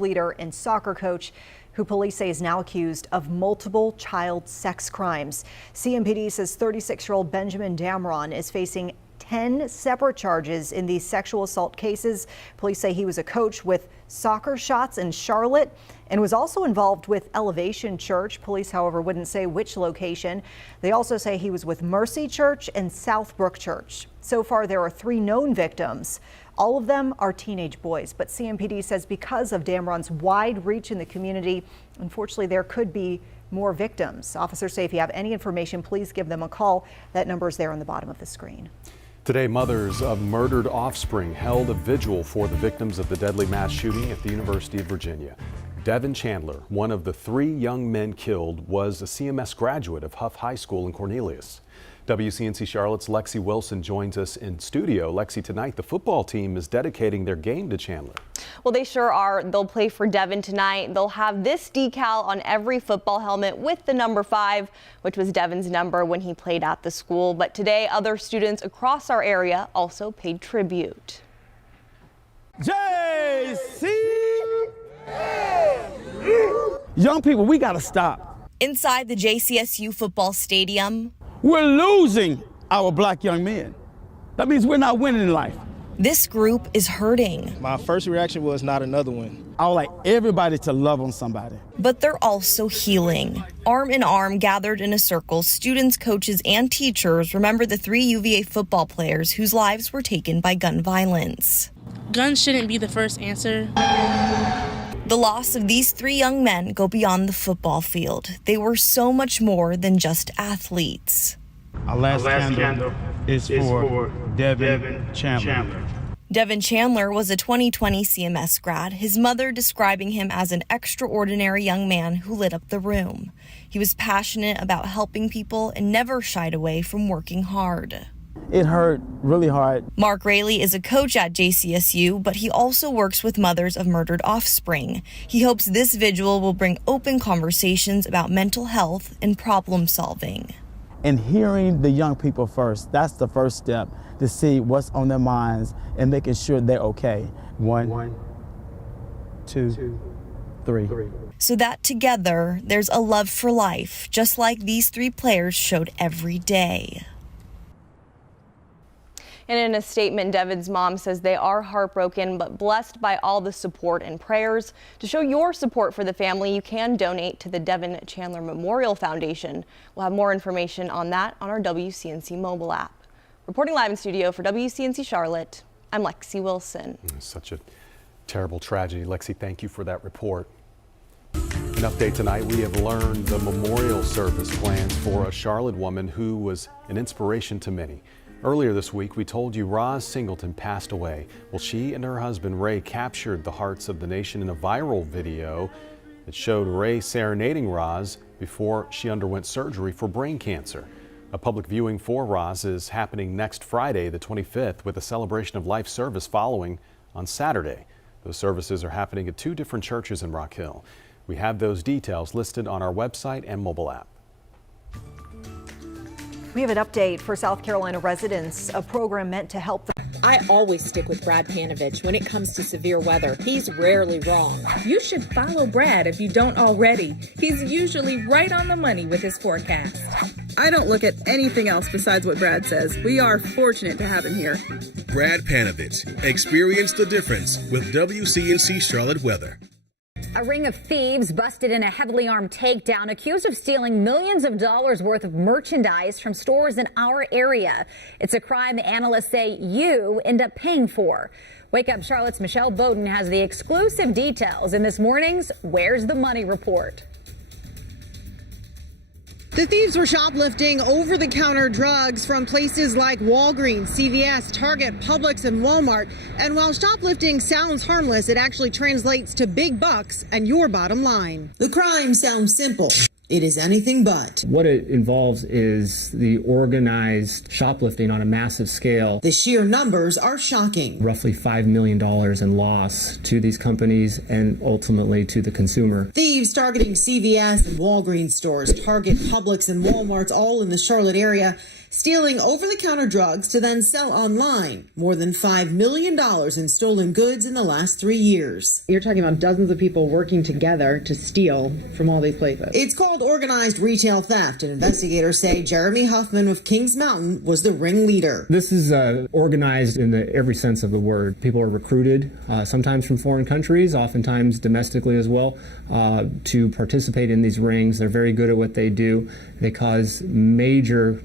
youth leader and soccer coach who police say is now accused of multiple child sex crimes. CMPD says 36-year-old Benjamin Damron is facing 10 separate charges in these sexual assault cases. Police say he was a coach with Soccer Shots in Charlotte and was also involved with Elevation Church. Police, however, wouldn't say which location. They also say he was with Mercy Church and Southbrook Church. So far, there are 3 known victims. All of them are teenage boys, but CMPD says because of Damron's wide reach in the community, unfortunately, there could be more victims. Officers say if you have any information, please give them a call. That number is there on the bottom of the screen. Today, mothers of murdered offspring held a vigil for the victims of the deadly mass shooting at the University of Virginia. Devin Chandler, one of the 3 young men killed, was a CMS graduate of Huff High School in Cornelius. WCNC Charlotte's Lexi Wilson joins us in studio. Lexi, tonight the football team is dedicating their game to Chandler. Well, they sure are. They'll play for Devin tonight. They'll have this decal on every football helmet with the number 5, which was Devin's number when he played at the school. But today, other students across our area also paid tribute. JC! Young people, we gotta stop. Inside the JCSU football stadium, we're losing our black young men. That means we're not winning in life. This group is hurting. My first reaction was not another one. I would like everybody to love on somebody. But they're also healing. Arm in arm, gathered in a circle, students, coaches, and teachers remember the 3 UVA football players whose lives were taken by gun violence. Guns shouldn't be the first answer. The loss of these 3 young men go beyond the football field. They were so much more than just athletes. Our last candle is for Devin Chandler. Devin Chandler was a 2020 CMS grad, his mother describing him as an extraordinary young man who lit up the room. He was passionate about helping people and never shied away from working hard. It hurt really hard. Mark Rayleigh is a coach at JCSU, but he also works with mothers of murdered offspring. He hopes this vigil will bring open conversations about mental health and problem solving. And hearing the young people first, that's the first step to see what's on their minds and making sure they're okay. 1, 2, 3. So that together, there's a love for life, just like these 3 players showed every day. And in a statement, Devin's mom says they are heartbroken but blessed by all the support and prayers. To show your support for the family, you can donate to the Devin Chandler Memorial Foundation. We'll have more information on that on our WCNC mobile app. Reporting live in studio for WCNC Charlotte, I'm Lexi Wilson. Such a terrible tragedy. Lexi, thank you for that report. An update tonight, we have learned the memorial service plans for a Charlotte woman who was an inspiration to many. Earlier this week, we told you Roz Singleton passed away. Well, she and her husband Ray captured the hearts of the nation in a viral video that showed Ray serenading Roz before she underwent surgery for brain cancer. A public viewing for Roz is happening next Friday, the 25th, with a celebration of life service following on Saturday. Those services are happening at 2 different churches in Rock Hill. We have those details listed on our website and mobile app. We have an update for South Carolina residents, a program meant to help them. I always stick with Brad Panovich when it comes to severe weather. He's rarely wrong. You should follow Brad if you don't already. He's usually right on the money with his forecast. I don't look at anything else besides what Brad says. We are fortunate to have him here. Brad Panovich. Experience the difference with WCNC Charlotte weather. A ring of thieves busted in a heavily armed takedown, accused of stealing millions of dollars worth of merchandise from stores in our area. It's a crime analysts say you end up paying for. Wake Up Charlotte's Michelle Bowden has the exclusive details in this morning's Where's the Money report. The thieves were shoplifting over-the-counter drugs from places like Walgreens, CVS, Target, Publix, and Walmart. And while shoplifting sounds harmless, it actually translates to big bucks and your bottom line. The crime sounds simple. It is anything but. What it involves is the organized shoplifting on a massive scale. The sheer numbers are shocking. Roughly $5 million in loss to these companies and ultimately to the consumer. Thieves targeting CVS and Walgreens stores, Target, Publix, and Walmarts, all in the Charlotte area. stealing over-the-counter drugs to then sell online. More than $5 million in stolen goods in the last 3 years. You're talking about dozens of people working together to steal from all these places. It's called organized retail theft, and investigators say Jeremy Huffman of Kings Mountain was the ringleader. This is organized in every sense of the word. People are recruited, sometimes from foreign countries, oftentimes domestically as well, to participate in these rings. They're very good at what they do. They cause major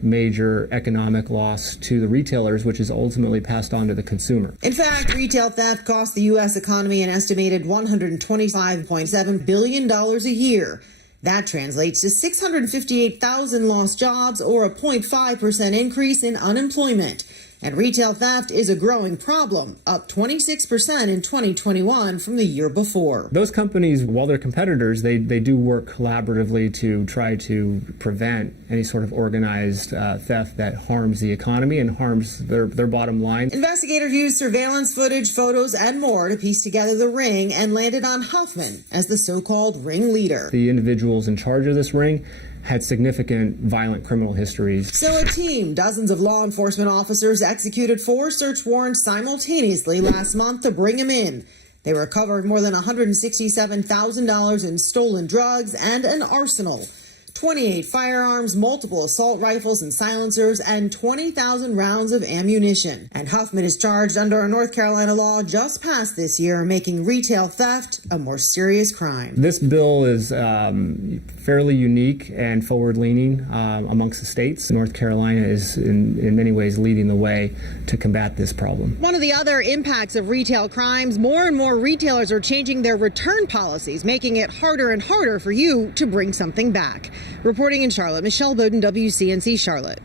economic loss to the retailers, which is ultimately passed on to the consumer. In fact, retail theft costs the U.S. economy an estimated $125.7 billion a year. That translates to 658,000 lost jobs, or a 0.5% increase in unemployment. And retail theft is a growing problem, up 26% in 2021 from the year before. Those companies, while they're competitors, they do work collaboratively to try to prevent any sort of organized theft that harms the economy and harms their bottom line. Investigators used surveillance footage, photos, and more to piece together the ring and landed on Huffman as the so-called ringleader. The individuals in charge of this ring had significant violent criminal histories. So a team, dozens of law enforcement officers, executed 4 search warrants simultaneously last month to bring him in. They recovered more than $167,000 in stolen drugs and an arsenal. 28 firearms, multiple assault rifles and silencers, and 20,000 rounds of ammunition. And Huffman is charged under a North Carolina law just passed this year, making retail theft a more serious crime. This bill is fairly unique and forward-leaning amongst the states. North Carolina is in many ways leading the way to combat this problem. One of the other impacts of retail crimes, more and more retailers are changing their return policies, making it harder and harder for you to bring something back. Reporting in Charlotte, Michelle Bowden, WCNC Charlotte.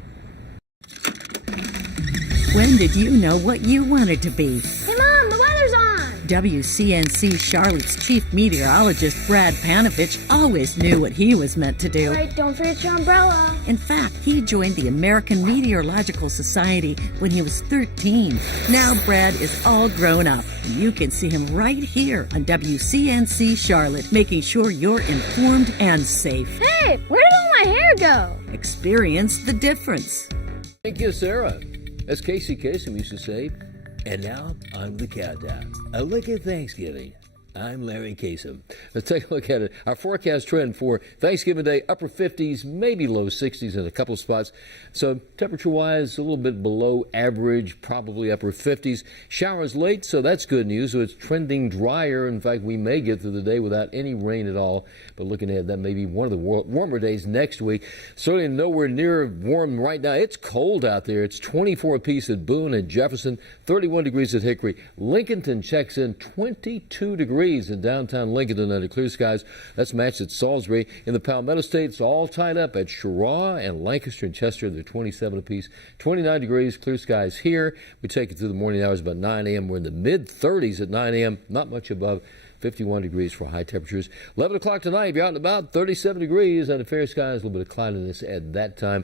When did you know what you wanted to be? Hey Mom, the weather's on! WCNC Charlotte's chief meteorologist, Brad Panovich, always knew what he was meant to do. All right, don't forget your umbrella. In fact, he joined the American Meteorological Society when he was 13. Now Brad is all grown up. You can see him right here on WCNC Charlotte, making sure you're informed and safe. Hey, where did all my hair go? Experience the difference. Thank you, Sarah. As Casey Kasem used to say, and now on the countdown. A look at Thanksgiving. I'm Larry Kasem. Let's take a look at it. Our forecast trend for Thanksgiving Day, upper 50s, maybe low 60s in a couple spots. So temperature-wise, a little bit below average, probably upper 50s. Showers late, so that's good news. So it's trending drier. In fact, we may get through the day without any rain at all. But looking ahead, that may be one of the warmer days next week. Certainly nowhere near warm right now. It's cold out there. It's 24 apiece at Boone and Jefferson, 31 degrees at Hickory. Lincolnton checks in 22 degrees in downtown Lincoln under clear skies. That's matched at Salisbury. In the Palmetto State, it's all tied up at Cheraw and Lancaster and Chester. They're 27 apiece. 29 degrees, clear skies here. We take it through the morning hours about 9 a.m. We're in the mid-30s at 9 a.m., not much above 51 degrees for high temperatures. 11 o'clock tonight, if you're out and about, 37 degrees under fair skies, a little bit of cloudiness at that time.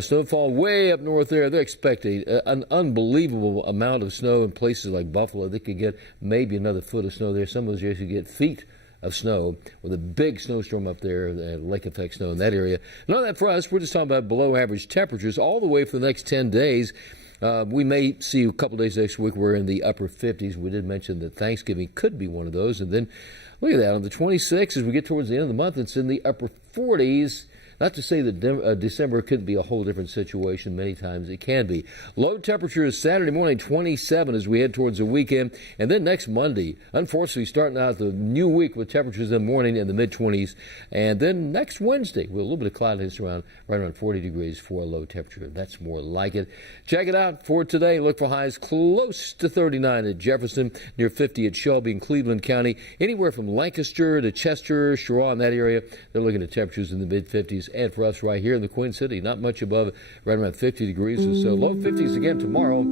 Snowfall way up north there. They're expecting an unbelievable amount of snow in places like Buffalo. They could get maybe another foot of snow there. Some of those areas could get feet of snow with a big snowstorm up there, lake effect snow in that area. None of that for us. We're just talking about below average temperatures all the way for the next 10 days. We may see a couple days next week we're in the upper 50s. We did mention that Thanksgiving could be one of those. And then, look at that, on the 26th, as we get towards the end of the month, it's in the upper 40s. Not to say that December couldn't be a whole different situation. Many times it can be. Low temperature is Saturday morning, 27 as we head towards the weekend. And then next Monday, unfortunately, starting out the new week with temperatures in the morning in the mid-20s. And then next Wednesday, with a little bit of cloudiness right around 40 degrees for a low temperature. That's more like it. Check it out for today. Look for highs close to 39 at Jefferson, near 50 at Shelby and Cleveland County. Anywhere from Lancaster to Chester, Cheraw in that area, they're looking at temperatures in the mid-50s. And for us right here in the Queen City, not much above, right around 50 degrees or so. Low 50s again tomorrow.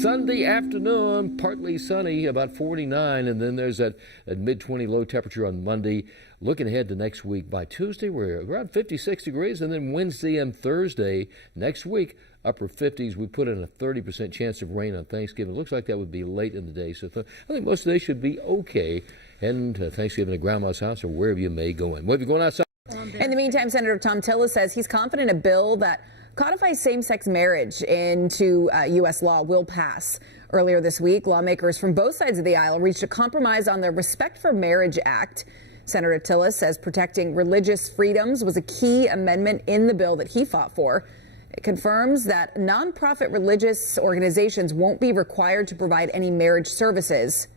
Sunday afternoon, partly sunny, about 49. And then there's that mid-20 low temperature on Monday. Looking ahead to next week, by Tuesday, we're around 56 degrees. And then Wednesday and Thursday next week, upper 50s. We put in a 30% chance of rain on Thanksgiving. Looks like that would be late in the day. So I think most of the day should be okay. And Thanksgiving at Grandma's house or wherever you may go in. Well, if you're going outside. In the meantime, Senator Tom Tillis says he's confident a bill that codify same-sex marriage into U.S. law will pass. Earlier this week, lawmakers from both sides of the aisle reached a compromise on the Respect for Marriage Act. Senator Tillis says protecting religious freedoms was a key amendment in the bill that he fought for. It confirms that nonprofit religious organizations won't be required to provide any marriage services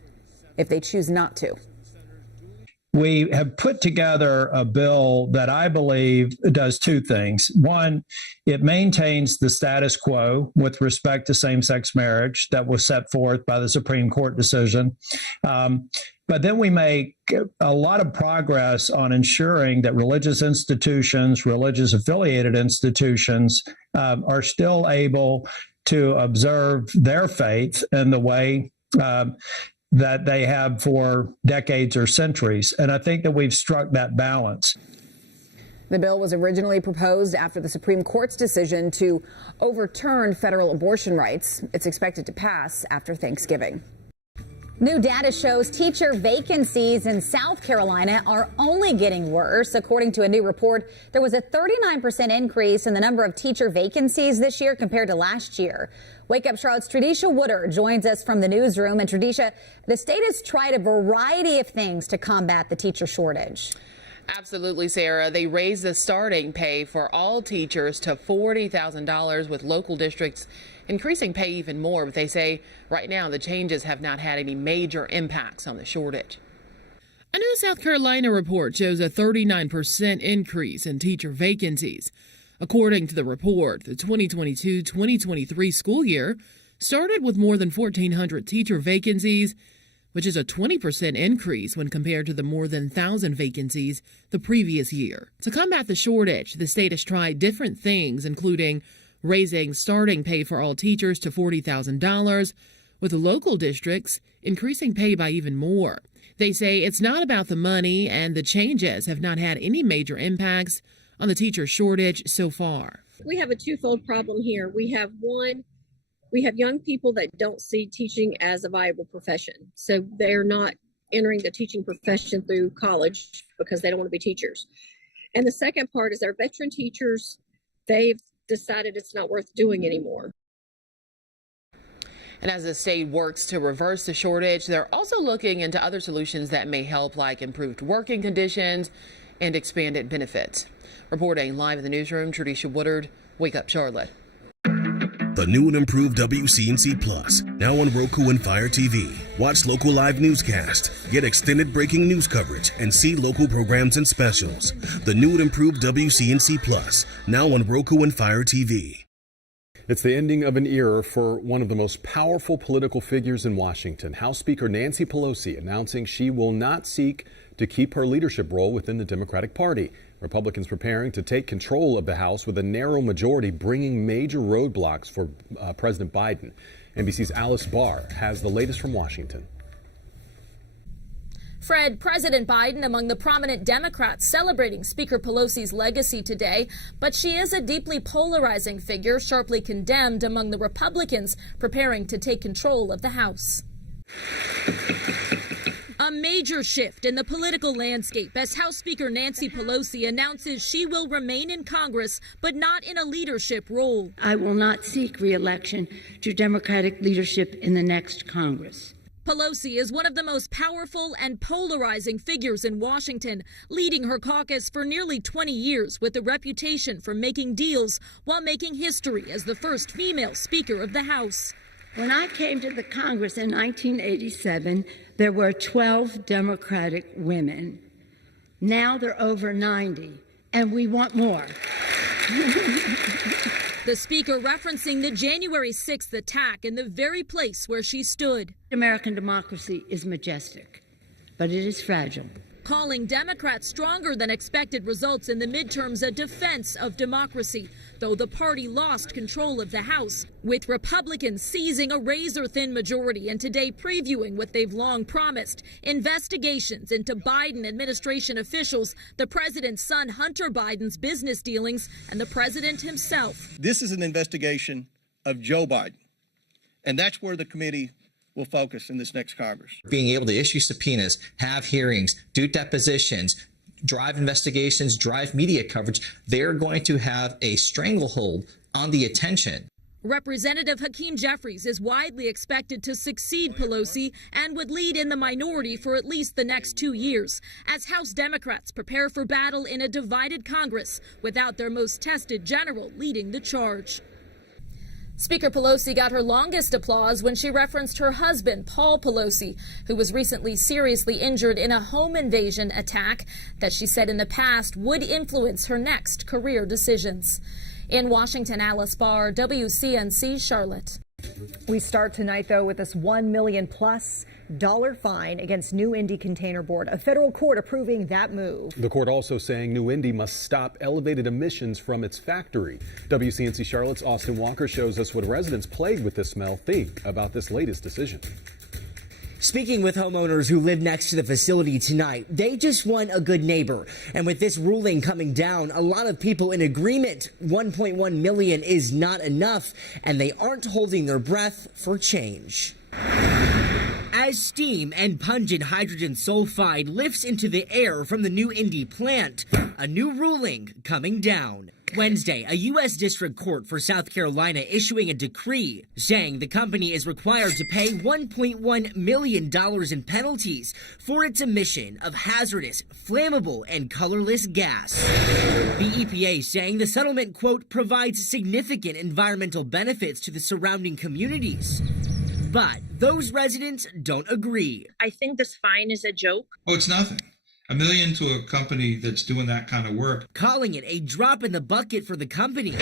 if they choose not to. We have put together a bill that I believe does two things. One, it maintains the status quo with respect to same-sex marriage that was set forth by the Supreme Court decision. But then we make a lot of progress on ensuring that religious institutions, religious affiliated institutions are still able to observe their faith in the way that they have for decades or centuries. And I think that we've struck that balance. The bill was originally proposed after the Supreme Court's decision to overturn federal abortion rights. It's expected to pass after Thanksgiving. New data shows teacher vacancies in South Carolina are only getting worse. According to a new report, there was a 39% increase in the number of teacher vacancies this year compared to last year. Wake Up Charlotte's Tradisha Woodard joins us from the newsroom. And Tradisha, the state has tried a variety of things to combat the teacher shortage. Absolutely, Sarah. They raised the starting pay for all teachers to $40,000, with local districts increasing pay even more. But they say right now the changes have not had any major impacts on the shortage. A new South Carolina report shows a 39% increase in teacher vacancies. According to the report, the 2022-2023 school year started with more than 1,400 teacher vacancies, which is a 20% increase when compared to the more than 1,000 vacancies the previous year. To combat the shortage, the state has tried different things, including raising starting pay for all teachers to $40,000, with local districts increasing pay by even more. They say it's not about the money, and the changes have not had any major impacts on the teacher shortage so far. We have a twofold problem here. We have young people that don't see teaching as a viable profession. So they're not entering the teaching profession through college because they don't want to be teachers. And the second part is our veteran teachers, they've decided it's not worth doing anymore. And as the state works to reverse the shortage, they're also looking into other solutions that may help, like improved working conditions and expanded benefits. Reporting live in the newsroom, Tradisha Woodard, Wake Up Charlotte. The new and improved WCNC Plus, now on Roku and Fire TV. Watch local live newscast, get extended breaking news coverage, and see local programs and specials. The new and improved WCNC Plus, now on Roku and Fire TV. It's the ending of an era for one of the most powerful political figures in Washington. House Speaker Nancy Pelosi announcing she will not seek to keep her leadership role within the Democratic Party. Republicans preparing to take control of the House with a narrow majority, bringing major roadblocks for President Biden. NBC's Alice Barr has the latest from Washington. Fred, President Biden among the prominent Democrats celebrating Speaker Pelosi's legacy today, but she is a deeply polarizing figure, sharply condemned among the Republicans preparing to take control of the House. A major shift in the political landscape as House Speaker Nancy Pelosi announces she will remain in Congress, but not in a leadership role. I will not seek re-election to Democratic leadership in the next Congress. Pelosi is one of the most powerful and polarizing figures in Washington, leading her caucus for nearly 20 years with a reputation for making deals while making history as the first female Speaker of the House. When I came to the Congress in 1987, there were 12 Democratic women. Now there are over 90, and we want more. The Speaker referencing the January 6th attack in the very place where she stood. American democracy is majestic, but it is fragile. Calling Democrats stronger than expected results in the midterms a defense of democracy, though the party lost control of the House, with Republicans seizing a razor-thin majority and today previewing what they've long promised, investigations into Biden administration officials, the president's son Hunter Biden's business dealings, and the president himself. This is an investigation of Joe Biden, and that's where the committee will focus in this next Congress. Being able to issue subpoenas, have hearings, do depositions, drive investigations, drive media coverage, they're going to have a stranglehold on the attention. Representative Hakeem Jeffries is widely expected to succeed Pelosi and would lead in the minority for at least the next 2 years as House Democrats prepare for battle in a divided Congress without their most tested general leading the charge. Speaker Pelosi got her longest applause when she referenced her husband, Paul Pelosi, who was recently seriously injured in a home invasion attack that she said in the past would influence her next career decisions. In Washington, Alice Barr, WCNC Charlotte. We start tonight, though, with this $1 million+ fine against New Indy Container Board. A federal court approving that move. The court also saying New Indy must stop elevated emissions from its factory. WCNC Charlotte's Austin Walker shows us what residents plagued with this smell think about this latest decision. Speaking with homeowners who live next to the facility tonight, they just want a good neighbor. And with this ruling coming down, a lot of people in agreement. 1.1 million is not enough, and they aren't holding their breath for change. As steam and pungent hydrogen sulfide lifts into the air from the New Indy plant, a new ruling coming down. Wednesday, a U.S. District Court for South Carolina issuing a decree saying the company is required to pay $1.1 million in penalties for its emission of hazardous, flammable, and colorless gas. The EPA saying the settlement, quote, provides significant environmental benefits to the surrounding communities. But those residents don't agree. I think this fine is a joke. Oh, it's nothing. $1 million to a company that's doing that kind of work. Calling it a drop in the bucket for the company.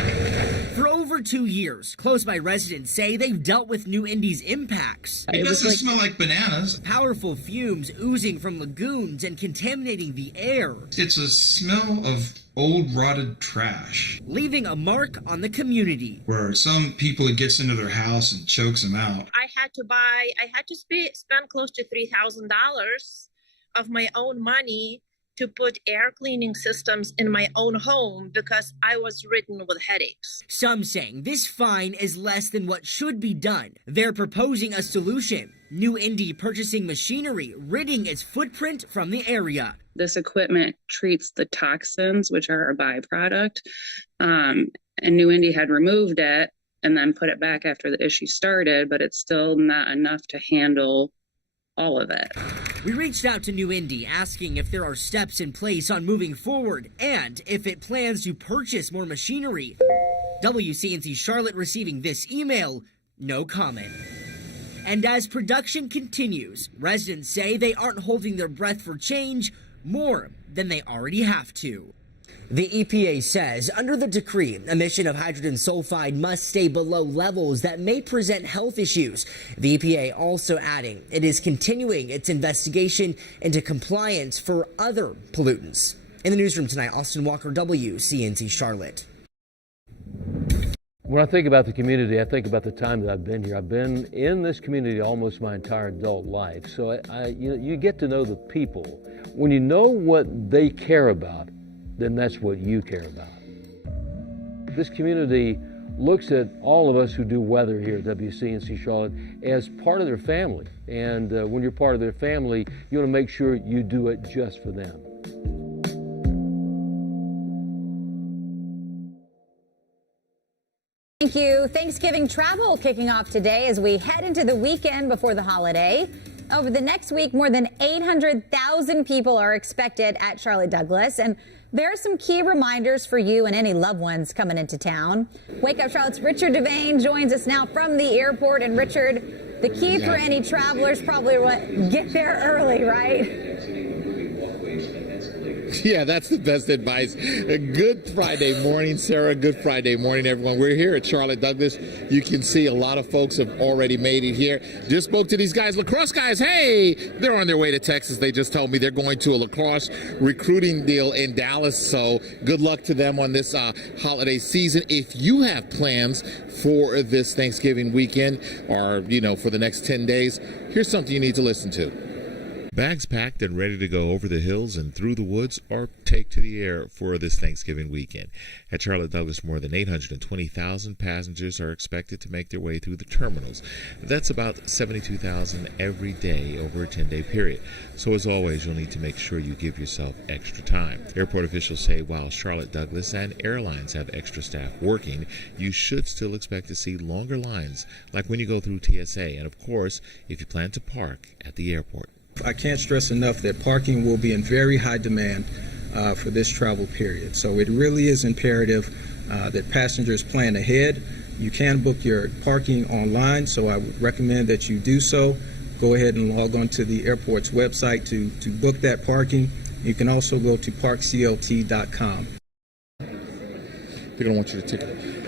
For over 2 years, close by residents say they've dealt with New Indy's impacts. It doesn't smell like bananas. Powerful fumes oozing from lagoons and contaminating the air. It's a smell of old rotted trash. Leaving a mark on the community. Where some people, it gets into their house and chokes them out. I had to spend close to $3,000 of my own money to put air cleaning systems in my own home because I was ridden with headaches. Some saying this fine is less than what should be done. They're proposing a solution. New Indy purchasing machinery, ridding its footprint from the area. This equipment treats the toxins, which are a byproduct, and New Indy had removed it and then put it back after the issue started, but it's still not enough to handle all of it. We reached out to New Indy asking if there are steps in place on moving forward and if it plans to purchase more machinery. WCNC Charlotte receiving this email, no comment. And as production continues, residents say they aren't holding their breath for change more than they already have to. The EPA says under the decree, emission of hydrogen sulfide must stay below levels that may present health issues. The EPA also adding it is continuing its investigation into compliance for other pollutants. In the newsroom tonight, Austin Walker, WCNC Charlotte. When I think about the community, I think about the time that I've been here. I've been in this community almost my entire adult life. So you get to know the people. When you know what they care about, then that's what you care about. This community looks at all of us who do weather here at WCNC Charlotte as part of their family. And when you're part of their family, you want to make sure you do it just for them. Thank you. Thanksgiving travel kicking off today as we head into the weekend before the holiday. Over the next week, more than 800,000 people are expected at Charlotte Douglas, and there are some key reminders for you and any loved ones coming into town. Wake Up Charlotte's Richard Devane joins us now from the airport. And Richard, the key for any travelers probably get there early, right? Yeah, that's the best advice. A good Friday morning, Sarah. Good Friday morning, everyone. We're here at Charlotte Douglas. You can see a lot of folks have already made it here. Just spoke to these guys, lacrosse guys. Hey, they're on their way to Texas. They just told me they're going to a lacrosse recruiting deal in Dallas. So good luck to them on this holiday season. If you have plans for this Thanksgiving weekend or, for the next 10 days, here's something you need to listen to. Bags packed and ready to go over the hills and through the woods or take to the air for this Thanksgiving weekend. At Charlotte Douglas, more than 820,000 passengers are expected to make their way through the terminals. That's about 72,000 every day over a 10-day period. So as always, you'll need to make sure you give yourself extra time. Airport officials say while Charlotte Douglas and airlines have extra staff working, you should still expect to see longer lines, like when you go through TSA, and of course, if you plan to park at the airport. I can't stress enough that parking will be in very high demand for this travel period. So it really is imperative that passengers plan ahead. You can book your parking online, so I would recommend that you do so. Go ahead and log on to the airport's website to book that parking. You can also go to parkclt.com. They don't want you to ticket.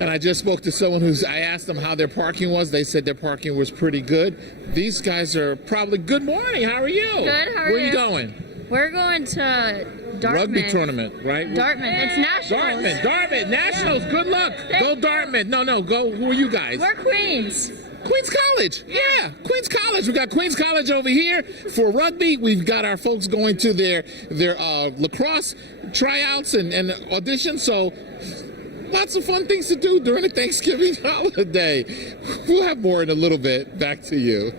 And I just spoke to someone I asked them how their parking was. They said their parking was pretty good. These guys are probably, good morning, how are you? Good, how are you? Where are you going? We're going to Dartmouth. Rugby tournament, right? Dartmouth, it's Nationals. Dartmouth, Nationals, good luck. Go Dartmouth. No, go, who are you guys? We're Queens. Queens College, yeah, Queens College. We got Queens College over here for rugby. We've got our folks going to their lacrosse tryouts and auditions. So lots of fun things to do during the Thanksgiving holiday. We'll have more in a little bit. Back to you.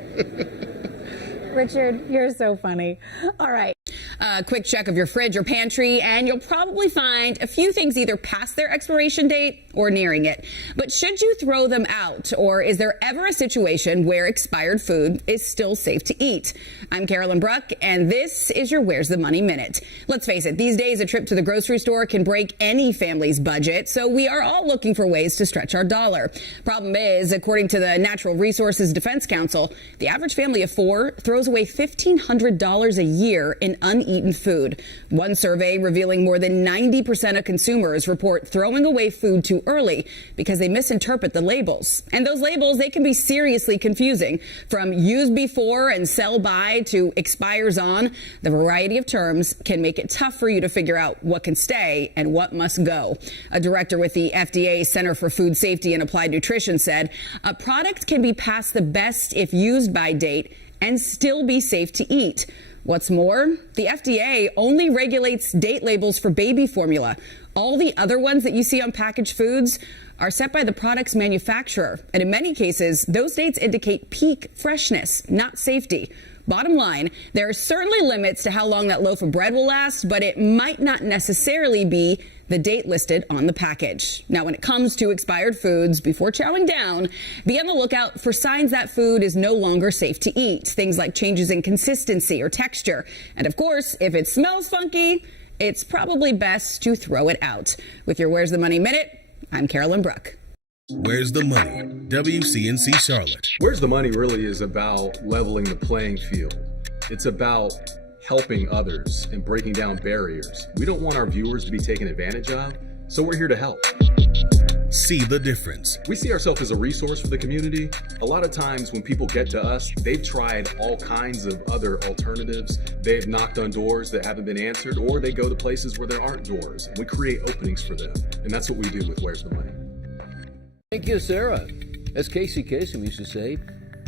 Richard, you're so funny. All right. A quick check of your fridge or pantry, and you'll probably find a few things either past their expiration date or nearing it. But should you throw them out, or is there ever a situation where expired food is still safe to eat? I'm Carolyn Bruck, and this is your Where's the Money Minute. Let's face it, these days a trip to the grocery store can break any family's budget, so we are all looking for ways to stretch our dollar. Problem is, according to the Natural Resources Defense Council, the average family of 4 throws away $1,500 a year in uneaten food. One survey revealing more than 90% of consumers report throwing away food too early because they misinterpret the labels. And those labels, they can be seriously confusing. From use before and sell by to expires on, the variety of terms can make it tough for you to figure out what can stay and what must go. A director with the FDA Center for Food Safety and Applied Nutrition said, a product can be past the best if used by date and still be safe to eat. What's more, the FDA only regulates date labels for baby formula. All the other ones that you see on packaged foods are set by the product's manufacturer. And in many cases, those dates indicate peak freshness, not safety. Bottom line, there are certainly limits to how long that loaf of bread will last, but it might not necessarily be the date listed on the package. Now, when it comes to expired foods, before chowing down, be on the lookout for signs that food is no longer safe to eat. Things like changes in consistency or texture. And of course, if it smells funky, it's probably best to throw it out. With your Where's the Money Minute, I'm Carolyn Bruck. Where's the Money? WCNC Charlotte. Where's the Money really is about leveling the playing field. It's about helping others and breaking down barriers. We don't want our viewers to be taken advantage of, so we're here to help. See the difference. We see ourselves as a resource for the community. A lot of times when people get to us, they've tried all kinds of other alternatives. They've knocked on doors that haven't been answered, or they go to places where there aren't doors. And we create openings for them. And that's what we do with Where's the Money. Thank you, Sarah. As Casey Kasem used to say,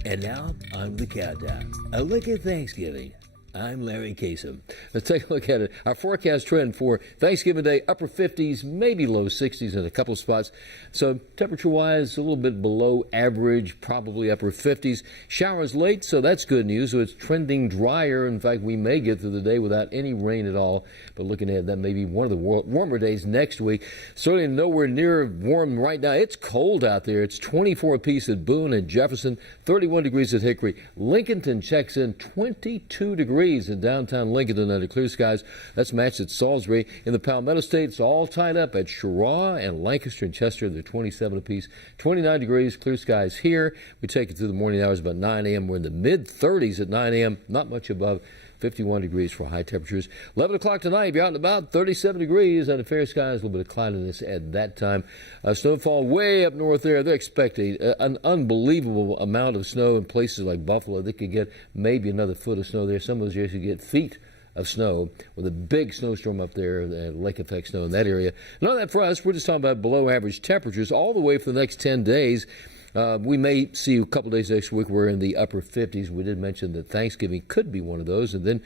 and now on the countdown. A look at Thanksgiving. I'm Larry Kasem. Let's take a look at it. Our forecast trend for Thanksgiving Day, upper 50s, maybe low 60s in a couple of spots. So temperature-wise, a little bit below average, probably upper 50s. Showers late, so that's good news. So it's trending drier. In fact, we may get through the day without any rain at all. But looking ahead, that may be one of the warmer days next week. Certainly nowhere near warm right now. It's cold out there. It's 24 apiece at Boone and Jefferson, 31 degrees at Hickory. Lincolnton checks in 22 degrees in downtown Lincoln under clear skies. That's matched at Salisbury. In the Palmetto State, it's all tied up at Cheraw and Lancaster and Chester. They're 27 apiece. 29 degrees, clear skies here. We take it through the morning hours about 9 a.m. We're in the mid-30s at 9 a.m., not much above 51 degrees for high temperatures. 11 o'clock tonight, if you're out and about, 37 degrees under fair skies, a little bit of cloudiness at that time. Snowfall way up north there. They're expecting an unbelievable amount of snow in places like Buffalo. They could get maybe another foot of snow there. Some of those areas could get feet of snow with a big snowstorm up there, lake effect snow in that area. None of that for us. We're just talking about below average temperatures all the way for the next 10 days. We may see a couple days next week we're in the upper 50s. We did mention that Thanksgiving could be one of those. And then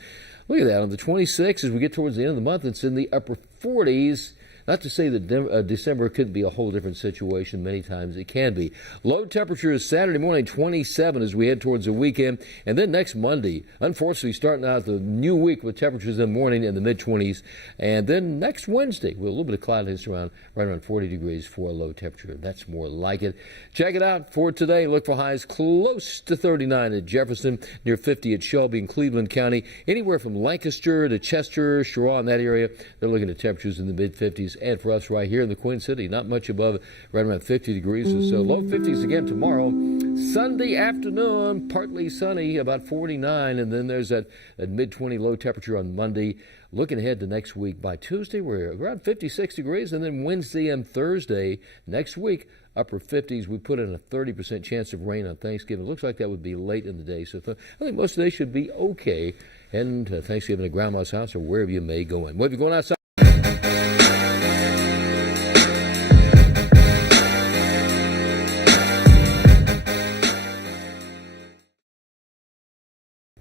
look at that. On the 26th, as we get towards the end of the month, it's in the upper 40s. Not to say that December could be a whole different situation. Many times it can be. Low temperature is Saturday morning, 27 as we head towards the weekend. And then next Monday, unfortunately, starting out the new week with temperatures in the morning in the mid-20s. And then next Wednesday, with a little bit of cloudiness right around 40 degrees for a low temperature. That's more like it. Check it out for today. Look for highs close to 39 at Jefferson, near 50 at Shelby and Cleveland County. Anywhere from Lancaster to Chester, Cheraw in that area, they're looking at temperatures in the mid-50s. And for us right here in the Queen City, not much above, right around 50 degrees or so. Low 50s again tomorrow. Sunday afternoon, partly sunny, about 49. And then there's that mid-20 low temperature on Monday. Looking ahead to next week, by Tuesday, we're around 56 degrees. And then Wednesday and Thursday next week, upper 50s. We put in a 30% chance of rain on Thanksgiving. It looks like that would be late in the day. So I think most of the day should be okay. And Thanksgiving at Grandma's house or wherever you may go in. Well, if you're going outside,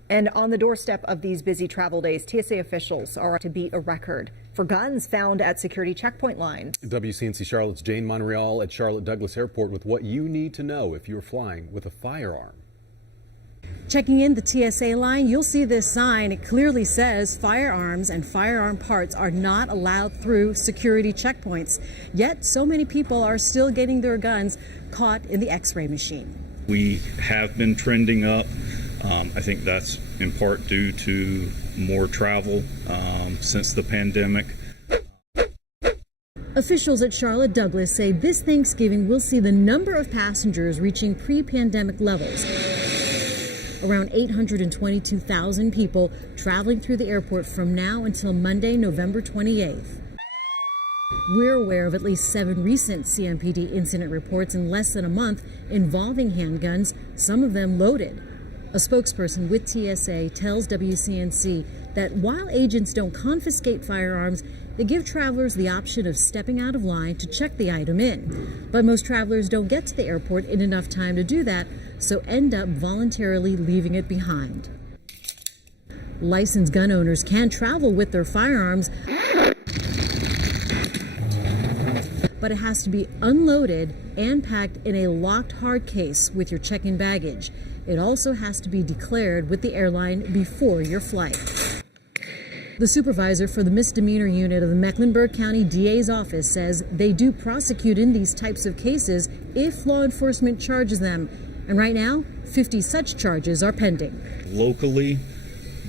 And on the doorstep of these busy travel days, TSA officials are to beat a record for guns found at security checkpoint lines. WCNC Charlotte's Jane Monreal at Charlotte Douglas Airport with what you need to know if you're flying with a firearm. Checking in the TSA line, you'll see this sign. It clearly says firearms and firearm parts are not allowed through security checkpoints. Yet so many people are still getting their guns caught in the X-ray machine. We have been trending up. I think that's in part due to more travel since the pandemic. Officials at Charlotte Douglas say this Thanksgiving will see the number of passengers reaching pre-pandemic levels. Around 822,000 people traveling through the airport from now until Monday, November 28th. We're aware of at least 7 recent CMPD incident reports in less than a month involving handguns, some of them loaded. A spokesperson with TSA tells WCNC that while agents don't confiscate firearms, they give travelers the option of stepping out of line to check the item in. But most travelers don't get to the airport in enough time to do that, so end up voluntarily leaving it behind. Licensed gun owners can travel with their firearms, but it has to be unloaded and packed in a locked hard case with your check-in baggage. It also has to be declared with the airline before your flight. The supervisor for the misdemeanor unit of the Mecklenburg County DA's office says they do prosecute in these types of cases if law enforcement charges them. And right now, 50 such charges are pending. Locally,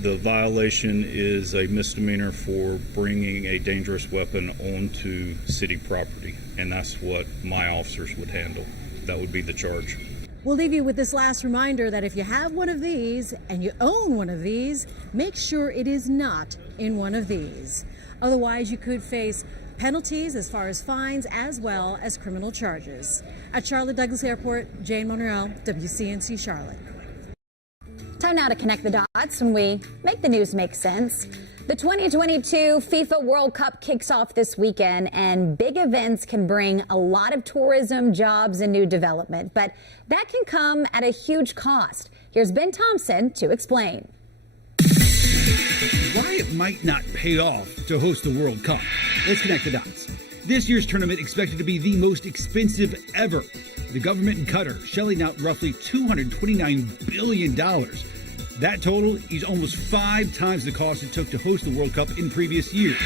the violation is a misdemeanor for bringing a dangerous weapon onto city property. And that's what my officers would handle. That would be the charge. We'll leave you with this last reminder that if you have one of these and you own one of these, make sure it is not in one of these. Otherwise, you could face penalties as far as fines as well as criminal charges. At Charlotte Douglas Airport, Jane Monreal, WCNC Charlotte. Time now to connect the dots when we make the news make sense. The 2022 FIFA World Cup kicks off this weekend, and big events can bring a lot of tourism, jobs, and new development. But that can come at a huge cost. Here's Ben Thompson to explain. Why it might not pay off to host the World Cup. Let's connect the dots. This year's tournament expected to be the most expensive ever. The government in Qatar shelling out roughly $229 billion. That total is almost 5 times the cost it took to host the World Cup in previous years.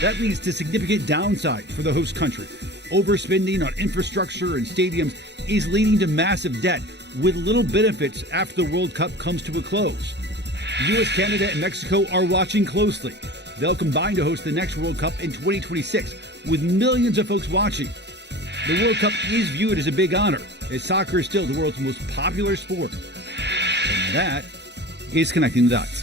That leads to significant downside for the host country. Overspending on infrastructure and stadiums is leading to massive debt, with little benefits after the World Cup comes to a close. The U.S., Canada, and Mexico are watching closely. They'll combine to host the next World Cup in 2026, with millions of folks watching. The World Cup is viewed as a big honor, as soccer is still the world's most popular sport. And that is Connecting the Dots.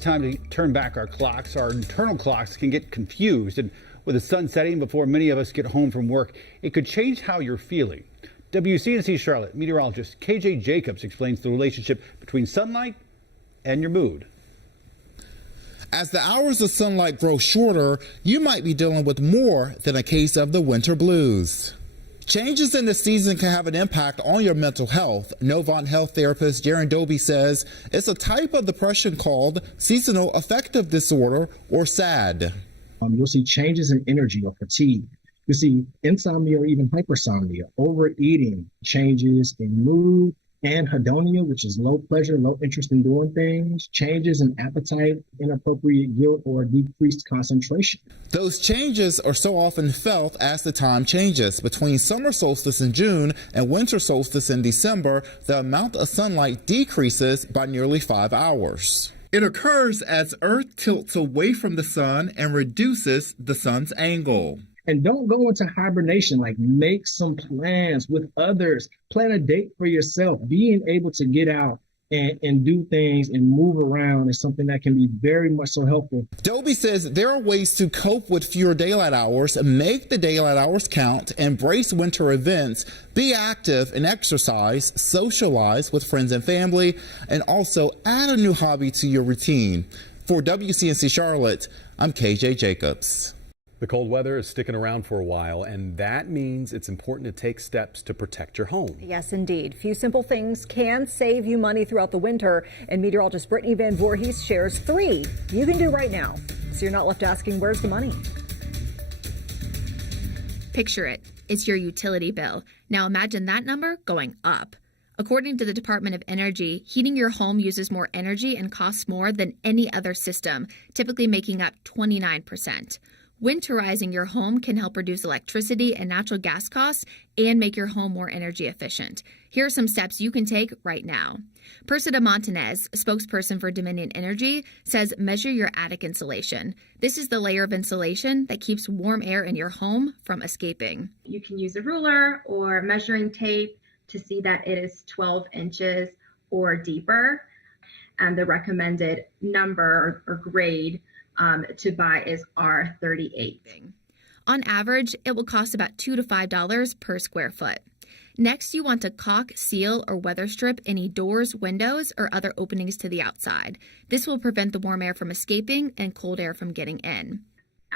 it's time to turn back our clocks. Our internal clocks can get confused, and with the sun setting before many of us get home from work, it could change how you're feeling. WCNC Charlotte meteorologist KJ Jacobs explains the relationship between sunlight and your mood. As the hours of sunlight grow shorter, you might be dealing with more than a case of the winter blues. Changes in the season can have an impact on your mental health. Novant health therapist Jaron Doby says it's a type of depression called seasonal affective disorder, or SAD. You'll see changes in energy or fatigue. You see insomnia or even hypersomnia, overeating, changes in mood, anhedonia, which is low pleasure, low interest in doing things, changes in appetite, inappropriate guilt, or decreased concentration. Those changes are so often felt as the time changes. Between summer solstice in June and winter solstice in December, the amount of sunlight decreases by nearly 5 hours. It occurs as Earth tilts away from the sun and reduces the sun's angle. And don't go into hibernation. Like, make some plans with others. Plan a date for yourself. Being able to get out and do things and move around is something that can be very much so helpful. Doby says there are ways to cope with fewer daylight hours, make the daylight hours count, embrace winter events, be active and exercise, socialize with friends and family, and also add a new hobby to your routine. For WCNC Charlotte, I'm KJ Jacobs. The cold weather is sticking around for a while, and that means it's important to take steps to protect your home. Yes, indeed. Few simple things can save you money throughout the winter, and meteorologist Brittany Van Voorhees shares 3 you can do right now, so you're not left asking, where's the money? Picture it. It's your utility bill. Now imagine that number going up. According to the Department of Energy, heating your home uses more energy and costs more than any other system, typically making up 29%. Winterizing your home can help reduce electricity and natural gas costs and make your home more energy efficient. Here are some steps you can take right now. Persida Montanez, spokesperson for Dominion Energy, says measure your attic insulation. This is the layer of insulation that keeps warm air in your home from escaping. You can use a ruler or measuring tape to see that it is 12 inches or deeper. And the recommended number or grade to buy is R38. On average, it will cost about $2 to $5 per square foot. Next, you want to caulk, seal, or weather strip any doors, windows, or other openings to the outside. This will prevent the warm air from escaping and cold air from getting in.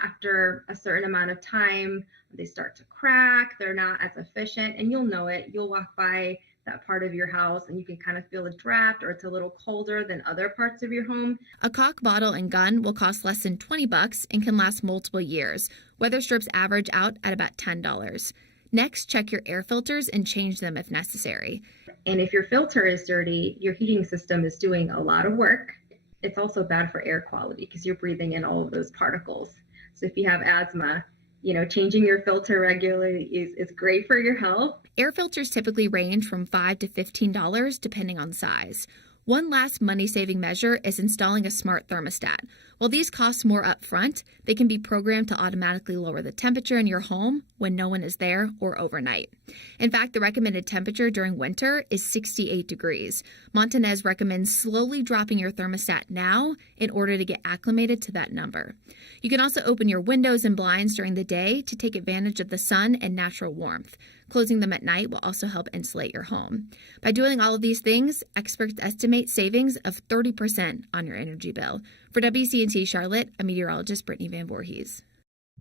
After a certain amount of time, they start to crack, they're not as efficient, and you'll know it. You'll walk by that part of your house and you can kind of feel a draft, or it's a little colder than other parts of your home. A caulk bottle and gun will cost less than $20 and can last multiple years. Weather strips average out at about $10. Next, check your air filters and change them if necessary. And if your filter is dirty, your heating system is doing a lot of work. It's also bad for air quality because you're breathing in all of those particles. So if you have asthma, changing your filter regularly is great for your health. Air filters typically range from $5 to $15 depending on size. One last money-saving measure is installing a smart thermostat. While these cost more up front, they can be programmed to automatically lower the temperature in your home when no one is there or overnight. In fact, the recommended temperature during winter is 68 degrees. Montanez recommends slowly dropping your thermostat now in order to get acclimated to that number. You can also open your windows and blinds during the day to take advantage of the sun and natural warmth. Closing them at night will also help insulate your home. By doing all of these things, experts estimate savings of 30% on your energy bill. For WCNC Charlotte, I'm meteorologist Brittany Van Voorhees.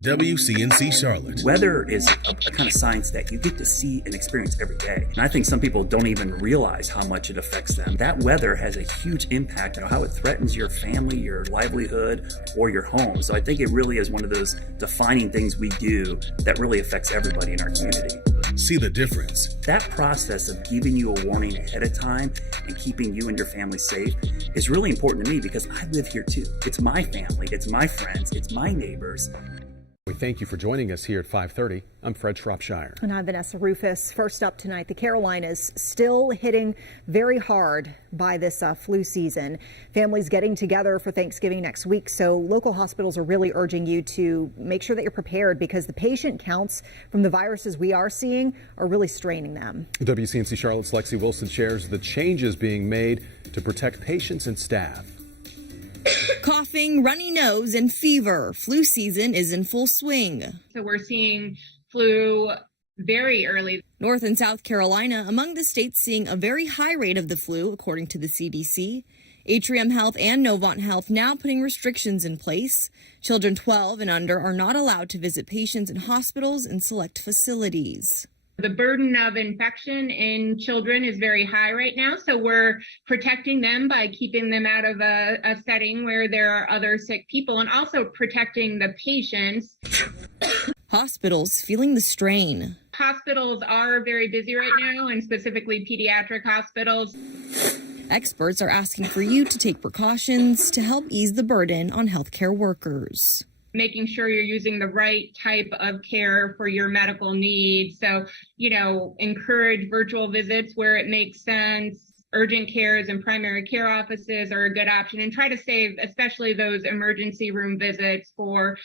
WCNC Charlotte. Weather is a kind of science that you get to see and experience every day. And I think some people don't even realize how much it affects them. That weather has a huge impact on how it threatens your family, your livelihood, or your home. So I think it really is one of those defining things we do that really affects everybody in our community. See the difference. That process of giving you a warning ahead of time and keeping you and your family safe is really important to me because I live here too. It's my family, it's my friends, it's my neighbors. We thank you for joining us here at 5:30. I'm Fred Shropshire. And I'm Vanessa Rufus. First up tonight, the Carolinas still hitting very hard by this flu season. Families getting together for Thanksgiving next week, so local hospitals are really urging you to make sure that you're prepared because the patient counts from the viruses we are seeing are really straining them. WCNC Charlotte's Lexi Wilson shares the changes being made to protect patients and staff. Coughing, runny nose, and fever. Flu season is in full swing. So we're seeing flu very early. North and South Carolina among the states seeing a very high rate of the flu, according to the CDC. Atrium Health and Novant Health now putting restrictions in place. Children 12 and under are not allowed to visit patients in hospitals and select facilities. The burden of infection in children is very high right now, so we're protecting them by keeping them out of a setting where there are other sick people and also protecting the patients. Hospitals feeling the strain. Hospitals are very busy right now, and specifically pediatric hospitals. Experts are asking for you to take precautions to help ease the burden on healthcare workers. Making sure you're using the right type of care for your medical needs. So, encourage virtual visits where it makes sense. Urgent cares and primary care offices are a good option, and try to save especially those emergency room visits for,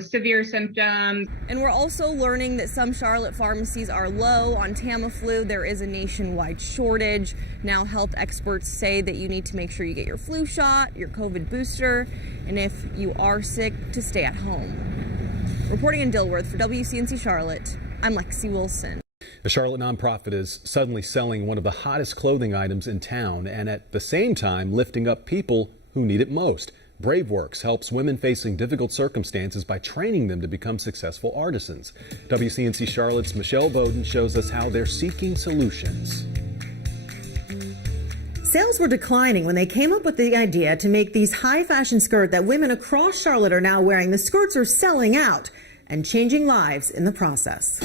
severe symptoms. And we're also learning that some Charlotte pharmacies are low on Tamiflu. There is a nationwide shortage. Now health experts say that you need to make sure you get your flu shot, your COVID booster, and if you are sick, to stay at home. Reporting in Dilworth for WCNC Charlotte, I'm Lexi Wilson. A Charlotte nonprofit is suddenly selling one of the hottest clothing items in town and at the same time lifting up people who need it most. BRAVEWORKS helps women facing difficult circumstances by training them to become successful artisans. WCNC Charlotte's Michelle Bowden shows us how they're seeking solutions. Sales were declining when they came up with the idea to make these high fashion skirts that women across Charlotte are now wearing. The skirts are selling out and changing lives in the process.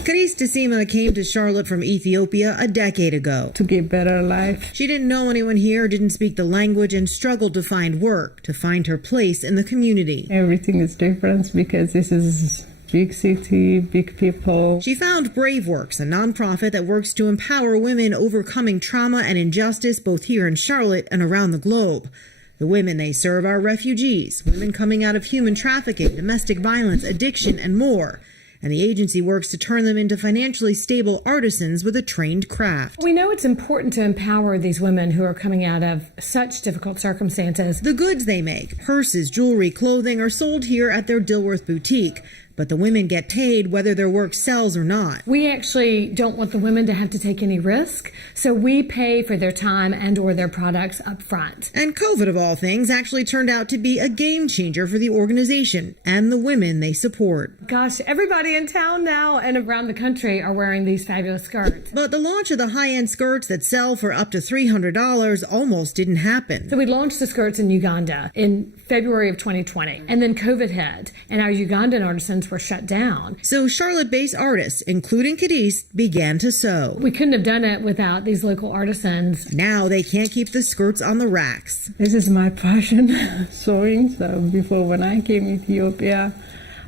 Kadis Tasima came to Charlotte from Ethiopia a decade ago to get better life. She didn't know anyone here, didn't speak the language, and struggled to find work, to find her place in the community. Everything is different because this is big city, big people. She found BRAVEWORKS, a nonprofit that works to empower women overcoming trauma and injustice both here in Charlotte and around the globe. The women they serve are refugees, women coming out of human trafficking, domestic violence, addiction, and more. And the agency works to turn them into financially stable artisans with a trained craft. We know it's important to empower these women who are coming out of such difficult circumstances. The goods they make, purses, jewelry, clothing, are sold here at their Dilworth boutique. But the women get paid whether their work sells or not. We actually don't want the women to have to take any risk, so we pay for their time and or their products up front. And COVID, of all things, actually turned out to be a game changer for the organization and the women they support. Gosh, everybody in town now and around the country are wearing these fabulous skirts. But the launch of the high-end skirts that sell for up to $300 almost didn't happen. So we launched the skirts in Uganda in February of 2020, and then COVID hit, and our Ugandan artisans were shut down. So Charlotte-based artists, including Kadis, began to sew. We couldn't have done it without these local artisans. Now they can't keep the skirts on the racks. This is my passion, sewing. So before, when I came to Ethiopia,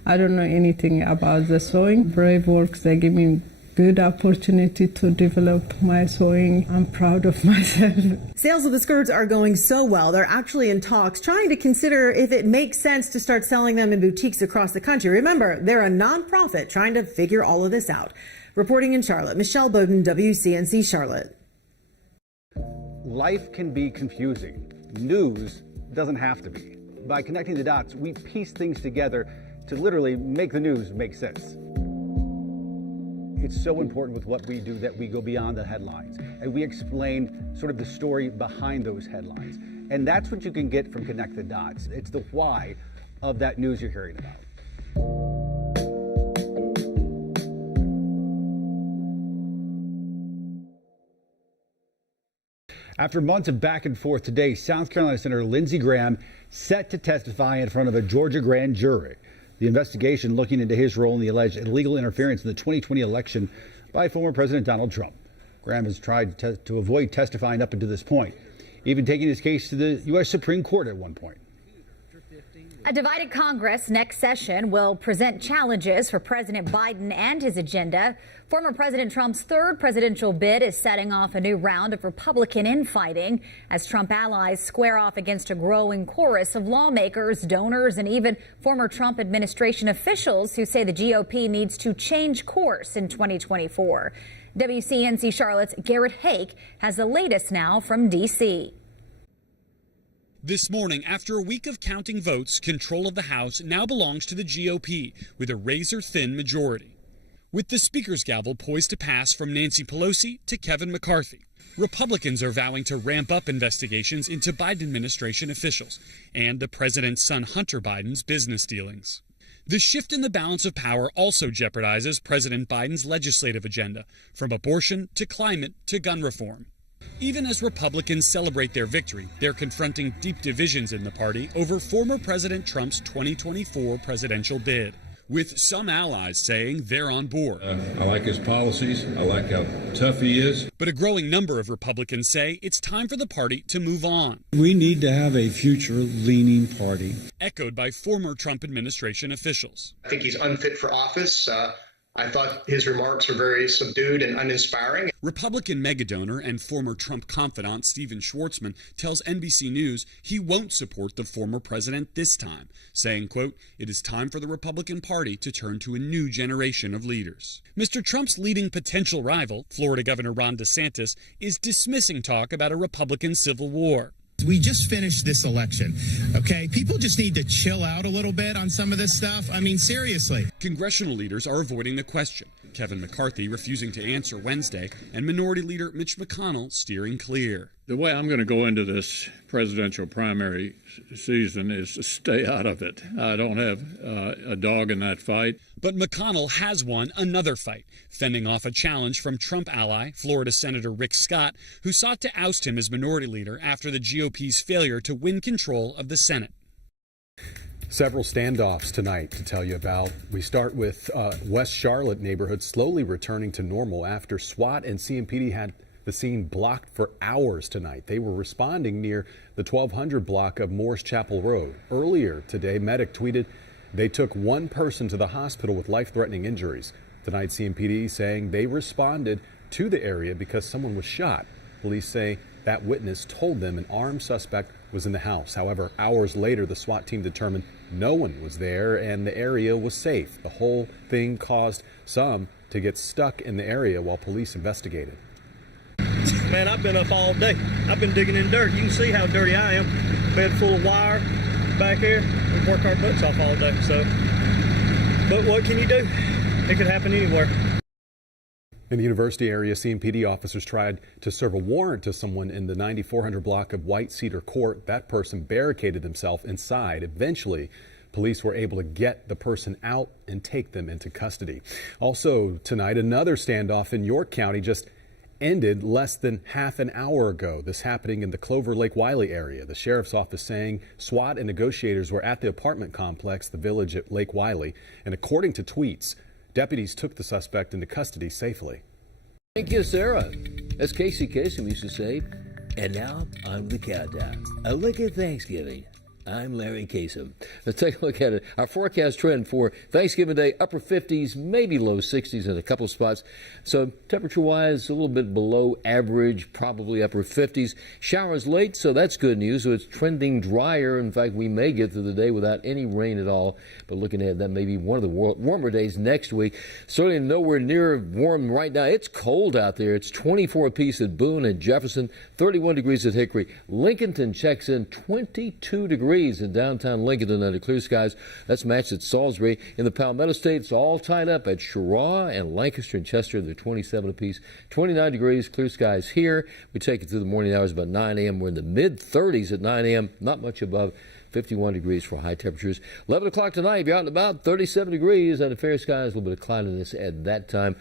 I don't know anything about the sewing. BRAVEWORKS, they give me good opportunity to develop my sewing. I'm proud of myself. Sales of the skirts are going so well, they're actually in talks trying to consider if it makes sense to start selling them in boutiques across the country. Remember, they're a nonprofit trying to figure all of this out. Reporting in Charlotte, Michelle Bowden, WCNC Charlotte. Life can be confusing. News doesn't have to be. By connecting the dots, we piece things together to literally make the news make sense. It's so important with what we do that we go beyond the headlines and we explain sort of the story behind those headlines. And that's what you can get from Connect the Dots. It's the why of that news you're hearing about. After months of back and forth today, South Carolina Senator Lindsey Graham set to testify in front of a Georgia grand jury. The investigation looking into his role in the alleged illegal interference in the 2020 election by former President Donald Trump. Graham has tried to avoid testifying up until this point, even taking his case to the U.S. Supreme Court at one point. A divided Congress next session will present challenges for President Biden and his agenda. Former President Trump's third presidential bid is setting off a new round of Republican infighting as Trump allies square off against a growing chorus of lawmakers, donors, and even former Trump administration officials who say the GOP needs to change course in 2024. WCNC Charlotte's Garrett Hake has the latest now from D.C. This morning, after a week of counting votes, control of the House now belongs to the GOP with a razor-thin majority. With the Speaker's gavel poised to pass from Nancy Pelosi to Kevin McCarthy, Republicans are vowing to ramp up investigations into Biden administration officials and the president's son Hunter Biden's business dealings. The shift in the balance of power also jeopardizes President Biden's legislative agenda, from abortion to climate to gun reform. Even as Republicans celebrate their victory, they're confronting deep divisions in the party over former President Trump's 2024 presidential bid, with some allies saying they're on board. I like his policies. I like how tough he is. But a growing number of Republicans say it's time for the party to move on. We need to have a future-leaning party. Echoed by former Trump administration officials. I think he's unfit for office. I thought his remarks were very subdued and uninspiring. Republican megadonor and former Trump confidant Stephen Schwartzman tells NBC News he won't support the former president this time, saying, quote, "It is time for the Republican Party to turn to a new generation of leaders." Mr. Trump's leading potential rival, Florida Governor Ron DeSantis, is dismissing talk about a Republican civil war. We just finished this election, okay? People just need to chill out a little bit on some of this stuff. I mean, seriously. Congressional leaders are avoiding the question. Kevin McCarthy refusing to answer Wednesday, and Minority Leader Mitch McConnell steering clear. The way I'm going to go into this presidential primary season is to stay out of it. I don't have a dog in that fight. But McConnell has won another fight, fending off a challenge from Trump ally, Florida Senator Rick Scott, who sought to oust him as minority leader after the GOP's failure to win control of the Senate. Several standoffs tonight to tell you about. We start with West Charlotte neighborhood slowly returning to normal after SWAT and CMPD had the scene blocked for hours tonight. They were responding near the 1200 block of Morris Chapel Road. Earlier today, Medic tweeted they took one person to the hospital with life-threatening injuries. Tonight, CMPD saying they responded to the area because someone was shot. Police say that witness told them an armed suspect was in the house. However, hours later, the SWAT team determined no one was there and the area was safe. The whole thing caused some to get stuck in the area while police investigated. Man, I've been up all day. I've been digging in dirt. You can see how dirty I am. Bed full of wire back here. We work our butts off all day. So, but what can you do? It could happen anywhere. In the university area, CMPD officers tried to serve a warrant to someone in the 9400 block of White Cedar Court. That person barricaded himself inside. Eventually, police were able to get the person out and take them into custody. Also tonight, another standoff in York County just ended less than half an hour ago. This happening in the Clover Lake Wiley area. The sheriff's office saying SWAT and negotiators were at the apartment complex, the Village at Lake Wiley, and according to tweets, deputies took the suspect into custody safely. Thank you, Sarah. As Casey Kasem used to say, and now on the countdown. A look at Thanksgiving. I'm Larry Kasem. Let's take a look at it. Our forecast trend for Thanksgiving Day, upper 50s, maybe low 60s in a couple spots. So temperature-wise, a little bit below average, probably upper 50s. Showers late, so that's good news. So it's trending drier. In fact, we may get through the day without any rain at all. But looking ahead, that may be one of the warmer days next week. Certainly nowhere near warm right now. It's cold out there. It's 24 apiece at Boone and Jefferson, 31 degrees at Hickory. Lincolnton checks in 22 degrees in downtown Lincolnton under clear skies. That's matched at Salisbury. In the Palmetto State, it's all tied up at Cheraw and Lancaster and Chester. They're 27 apiece. 29 degrees, clear skies here. We take it through the morning hours about 9 a.m. We're in the mid-30s at 9 a.m. Not much above 51 degrees for high temperatures. 11 o'clock tonight, if you're out and about, 37 degrees under fair skies. A little bit of cloudiness at that time.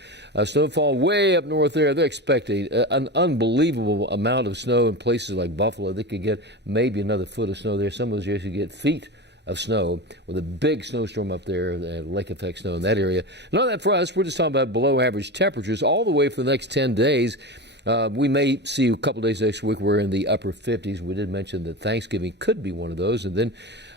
Snowfall way up north there. They're expecting an unbelievable amount of snow in places like Buffalo. They could get maybe another foot of snow there. Some of those areas could get feet of snow with a big snowstorm up there, lake effect snow in that area. None of that for us. We're just talking about below average temperatures all the way for the next 10 days. We may see a couple days next week we're in the upper 50s. We did mention that Thanksgiving could be one of those. And then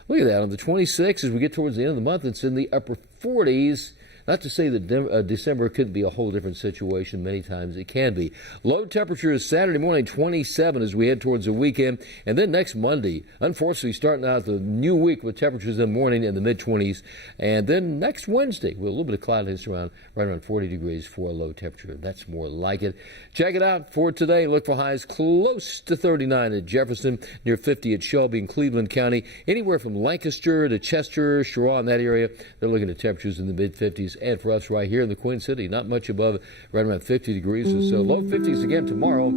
look at that. On the 26th, as we get towards the end of the month, it's in the upper 40s. Not to say that December could be a whole different situation. Many times it can be. Low temperature is Saturday morning, 27 as we head towards the weekend. And then next Monday, unfortunately, starting out the new week with temperatures in the morning in the mid-20s. And then next Wednesday, with a little bit of cloudiness right around 40 degrees for a low temperature. That's more like it. Check it out for today. Look for highs close to 39 at Jefferson, near 50 at Shelby in Cleveland County. Anywhere from Lancaster to Chester, Shaw in that area, they're looking at temperatures in the mid-50s. And for us right here in the Queen City, not much above, right around 50 degrees or so. Low 50s again tomorrow.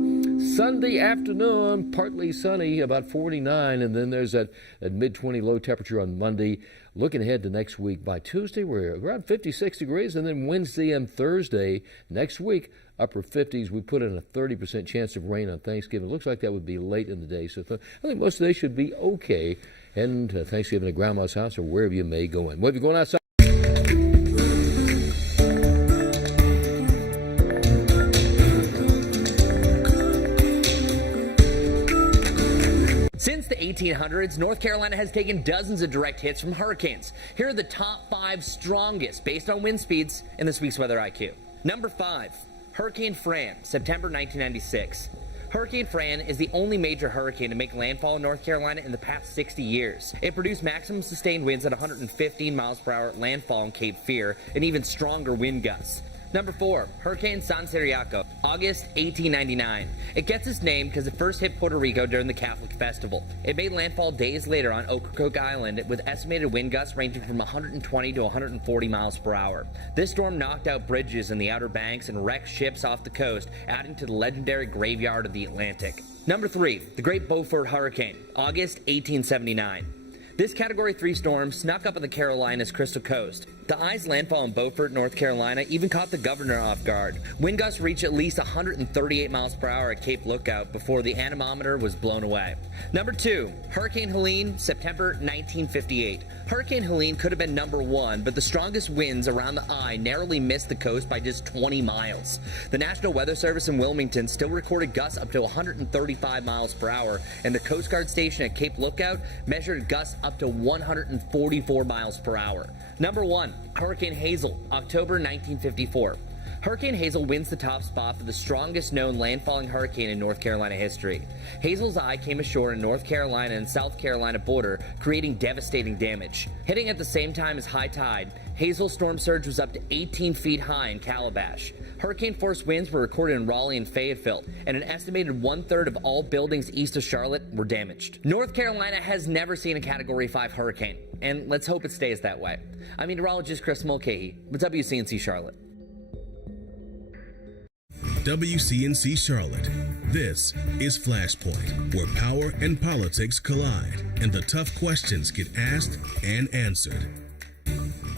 Sunday afternoon, partly sunny, about 49. And then there's that mid-20 low temperature on Monday. Looking ahead to next week, by Tuesday, we're around 56 degrees. And then Wednesday and Thursday next week, upper 50s. We put in a 30% chance of rain on Thanksgiving. Looks like that would be late in the day. So I think most of the day should be okay. And Thanksgiving at Grandma's house or wherever you may go in. Well, if you're going outside, since the 1800s, North Carolina has taken dozens of direct hits from hurricanes. Here are the top 5 strongest based on wind speeds in this week's Weather IQ. Number 5, Hurricane Fran, September 1996. Hurricane Fran is the only major hurricane to make landfall in North Carolina in the past 60 years. It produced maximum sustained winds at 115 miles per hour at landfall in Cape Fear and even stronger wind gusts. Number 4, Hurricane San Ciriaco, August 1899. It gets its name because it first hit Puerto Rico during the Catholic Festival. It made landfall days later on Ocracoke Island with estimated wind gusts ranging from 120 to 140 miles per hour. This storm knocked out bridges in the Outer Banks and wrecked ships off the coast, adding to the legendary graveyard of the Atlantic. Number 3, the Great Beaufort Hurricane, August 1879. This Category 3 storm snuck up on the Carolinas Crystal Coast. The eye's landfall in Beaufort, North Carolina, even caught the governor off guard. Wind gusts reached at least 138 miles per hour at Cape Lookout before the anemometer was blown away. Number 2, Hurricane Helene, September 1958. Hurricane Helene could have been number 1, but the strongest winds around the eye narrowly missed the coast by just 20 miles. The National Weather Service in Wilmington still recorded gusts up to 135 miles per hour, and the Coast Guard station at Cape Lookout measured gusts up to 144 miles per hour. Number 1, Hurricane Hazel, October 1954. Hurricane Hazel wins the top spot for the strongest known landfalling hurricane in North Carolina history. Hazel's eye came ashore in North Carolina and South Carolina border, creating devastating damage. Hitting at the same time as high tide, Hazel's storm surge was up to 18 feet high in Calabash. Hurricane-force winds were recorded in Raleigh and Fayetteville, and an estimated 1/3 of all buildings east of Charlotte were damaged. North Carolina has never seen a Category 5 hurricane, and let's hope it stays that way. I'm meteorologist Chris Mulcahy with WCNC Charlotte. WCNC Charlotte. This is Flashpoint, where power and politics collide, and the tough questions get asked and answered.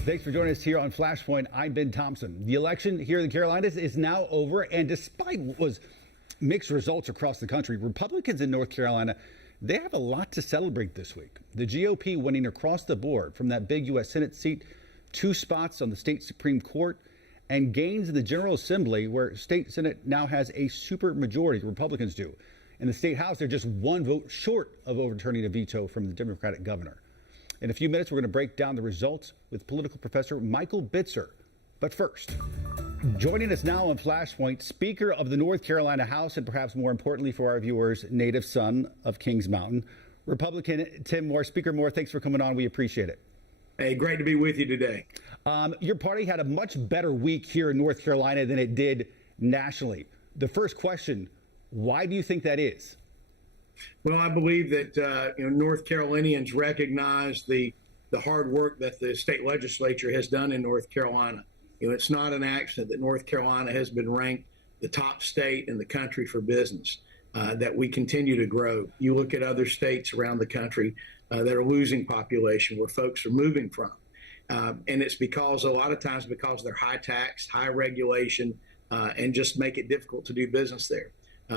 Thanks for joining us here on Flashpoint. I'm Ben Thompson. The election here in the Carolinas is now over, and despite what was mixed results across the country, Republicans in North Carolina, they have a lot to celebrate this week. The GOP winning across the board from that big U.S. Senate seat, 2 spots on the state Supreme Court, and gains in the General Assembly, where state Senate now has a super majority, the Republicans do. In the state House, they're just 1 vote short of overturning a veto from the Democratic governor. In a few minutes, we're going to break down the results with political professor Michael Bitzer. But first, joining us now on Flashpoint, Speaker of the North Carolina House, and perhaps more importantly for our viewers, native son of Kings Mountain, Republican Tim Moore. Speaker Moore, thanks for coming on. We appreciate it. Hey, great to be with you today. Your party had a much better week here in North Carolina than it did nationally. The first question, why do you think that is? Well, I believe that North Carolinians recognize the hard work that the state legislature has done in North Carolina. It's not an accident that North Carolina has been ranked the top state in the country for business, that we continue to grow. You look at other states around the country that are losing population, where folks are moving from. And it's because a lot of times because they're high tax, high regulation, and just make it difficult to do business there.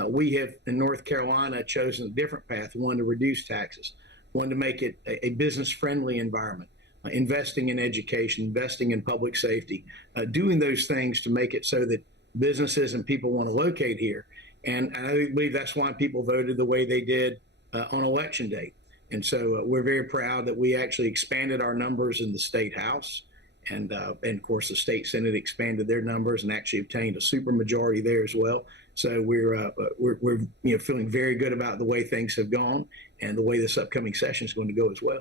We have in North Carolina chosen a different path, one to reduce taxes, one to make it a business-friendly environment, investing in education, investing in public safety, doing those things to make it so that businesses and people want to locate here. And I believe that's why people voted the way they did on election day. And so we're very proud that we actually expanded our numbers in the state house. And of course, the state Senate expanded their numbers and actually obtained a supermajority there as well. So we're feeling very good about the way things have gone and the way this upcoming session is going to go as well.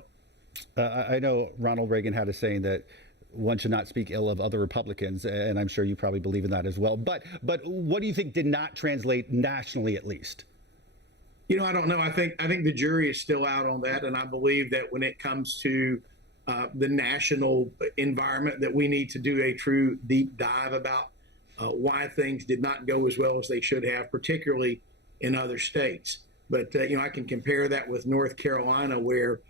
I know Ronald Reagan had a saying that one should not speak ill of other Republicans, and I'm sure you probably believe in that as well. But what do you think did not translate nationally, at least? I don't know. I think the jury is still out on that, and I believe that when it comes to the national environment, that we need to do a true deep dive about why things did not go as well as they should have, particularly in other states. But I can compare that with North Carolina, where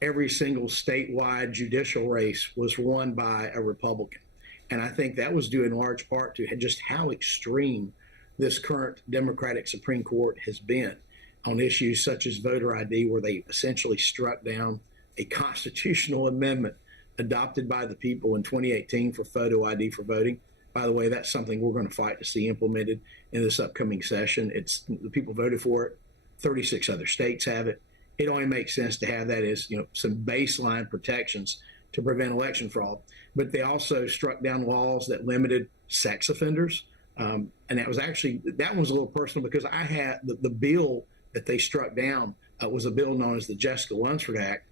every single statewide judicial race was won by a Republican, and I think that was due in large part to just how extreme this current Democratic Supreme Court has been on issues such as voter ID, where they essentially struck down a constitutional amendment adopted by the people in 2018 for photo ID for voting. By the way, that's something we're going to fight to see implemented in this upcoming session. The people voted for it. 36 other states have it. It only makes sense to have that as some baseline protections to prevent election fraud. But they also struck down laws that limited sex offenders, and that was a little personal because I had the bill that they struck down was a bill known as the Jessica Lunsford Act.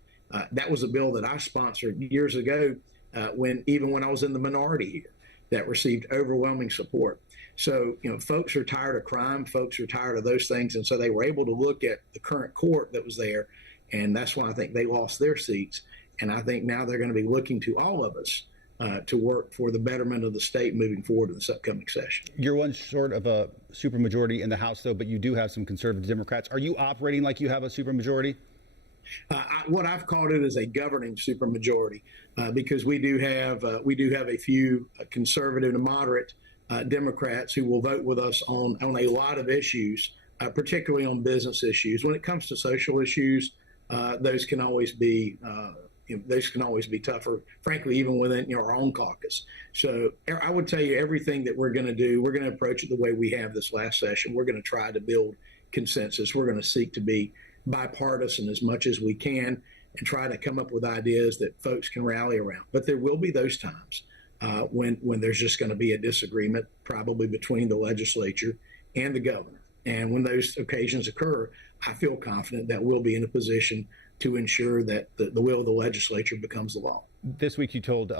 That was a bill that I sponsored years ago when I was in the minority here, that received overwhelming support. So, folks are tired of crime, folks are tired of those things, and so they were able to look at the current court that was there, and that's why I think they lost their seats. And I think now they're going to be looking to all of us to work for the betterment of the state moving forward in this upcoming session. You're one short of a supermajority in the House, though, but you do have some conservative Democrats. Are you operating like you have a supermajority? What I've called it is a governing supermajority, because we do have a few conservative and moderate Democrats who will vote with us on a lot of issues, particularly on business issues. When it comes to social issues, those can always be tougher, frankly, even within our own caucus. So I would tell you everything that we're going to do, we're going to approach it the way we have this last session. We're going to try to build consensus. We're going to seek to be bipartisan as much as we can and try to come up with ideas that folks can rally around. But there will be those times when there's just going to be a disagreement, probably between the legislature and the governor. And when those occasions occur, I feel confident that we'll be in a position to ensure that the will of the legislature becomes the law. This week you told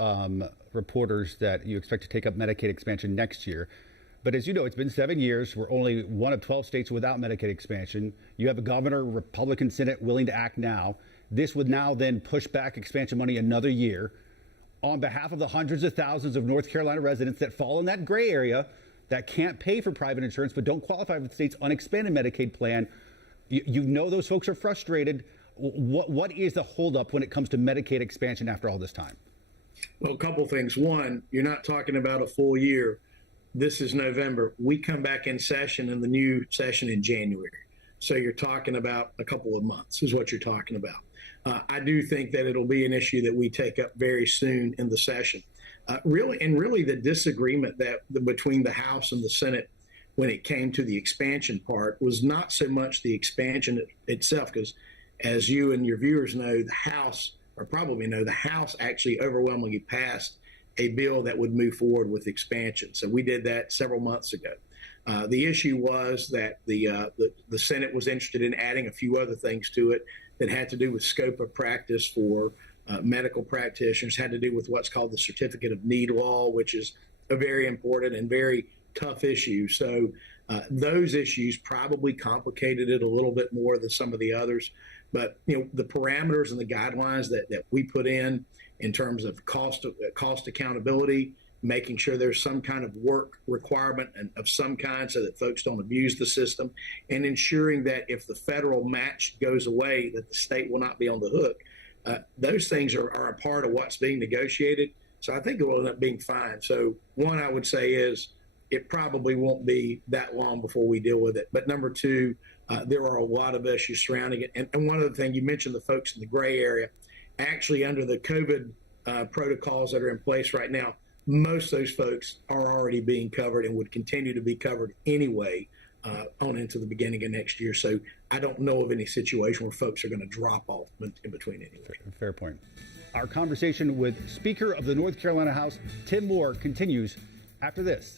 reporters that you expect to take up Medicaid expansion next year. But as you know, it's been 7 years. We're only one of 12 states without Medicaid expansion. You have a governor, Republican Senate willing to act now. This would now then push back expansion money another year. On behalf of the hundreds of thousands of North Carolina residents that fall in that gray area, that can't pay for private insurance but don't qualify for the state's unexpanded Medicaid plan, you know those folks are frustrated. What is the holdup when it comes to Medicaid expansion after all this time? Well, a couple things. One, you're not talking about a full year. This is November. We come back in session in the new session in January. So you're talking about a couple of months is what you're talking about. I do think that it'll be an issue that we take up very soon in the session. Really the disagreement between the House and the Senate when it came to the expansion part was not so much the expansion itself, because as you and your viewers know, the House actually overwhelmingly passed a bill that would move forward with expansion. So we did that several months ago. The issue was that the Senate was interested in adding a few other things to it that had to do with scope of practice for medical practitioners, had to do with what's called the Certificate of Need law, which is a very important and very tough issue. So those issues probably complicated it a little bit more than some of the others. But the parameters and the guidelines that we put in terms of cost accountability, making sure there's some kind of work requirement and of some kind so that folks don't abuse the system, and ensuring that if the federal match goes away, that the state will not be on the hook. Those things are a part of what's being negotiated. So I think it will end up being fine. So one, I would say is it probably won't be that long before we deal with it. But number two, there are a lot of issues surrounding it. And one other thing, you mentioned the folks in the gray area. Actually, under the COVID protocols that are in place right now, most of those folks are already being covered and would continue to be covered anyway on into the beginning of next year. So I don't know of any situation where folks are going to drop off in between anyway. Fair point. Our conversation with Speaker of the North Carolina House, Tim Moore, continues after this.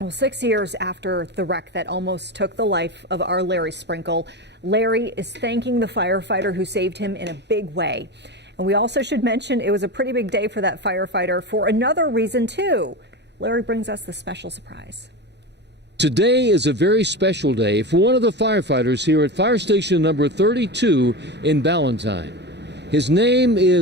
Well, 6 years after the wreck that almost took the life of our Larry Sprinkle, Larry is thanking the firefighter who saved him in a big way. And we also should mention it was a pretty big day for that firefighter for another reason, too. Larry brings us the special surprise. Today is a very special day for one of the firefighters here at fire station number 32 in Ballantyne. His name is